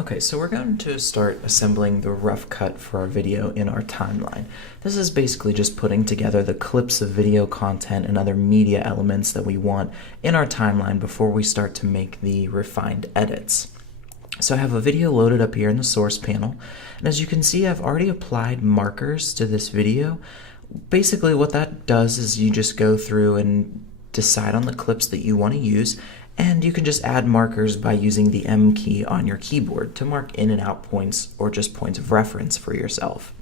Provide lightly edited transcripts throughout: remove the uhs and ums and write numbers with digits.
Okay, so we're going to start assembling the rough cut for our video in our timeline. This is basically just putting together the clips of video content and other media elements that we want in our timeline before we start to make the refined edits. So I have a video loaded up here in the source panel, and as you can see, I've already applied markers to this video. Basically what that does is you just go through and decide on the clips that you want to use, and you can just add markers by using the M key on your keyboard to mark in and out points or just points of reference for yourself.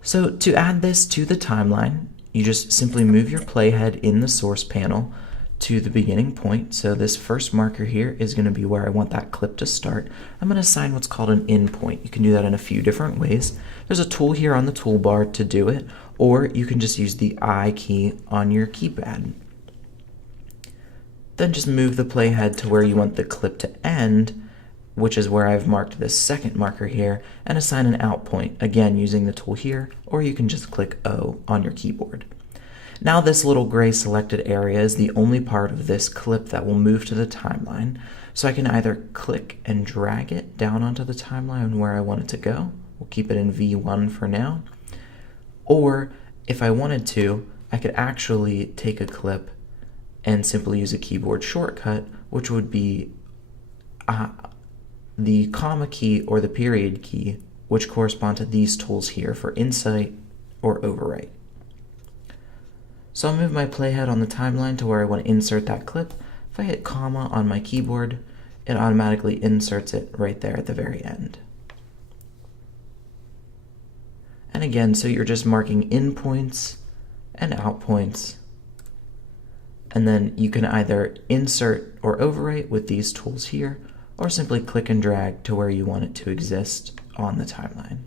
So to add this to the timeline, you just simply move your playhead in the source panel to the beginning point. So this first marker here is going to be where I want that clip to start. I'm going to assign what's called an in point. You can do that in a few different ways. There's a tool here on the toolbar to do it, or you can just use the I key on your keypad. Then just move the playhead to where you want the clip to end, which is where I've marked this second marker here, and assign an out point, again using the tool here, or you can just click O on your keyboard. Now this little gray selected area is the only part of this clip that will move to the timeline, so I can either click and drag it down onto the timeline where I want it to go. We'll keep it in V1 for now. Or if I wanted to, I could actually take a clip and simply use a keyboard shortcut, which would be the comma key or the period key, which correspond to these tools here for insert or overwrite. So I'll move my playhead on the timeline to where I want to insert that clip. If I hit comma on my keyboard, it automatically inserts it right there at the very end. And again, so you're just marking in points and out points. And then you can either insert or overwrite with these tools here, or simply click and drag to where you want it to exist on the timeline.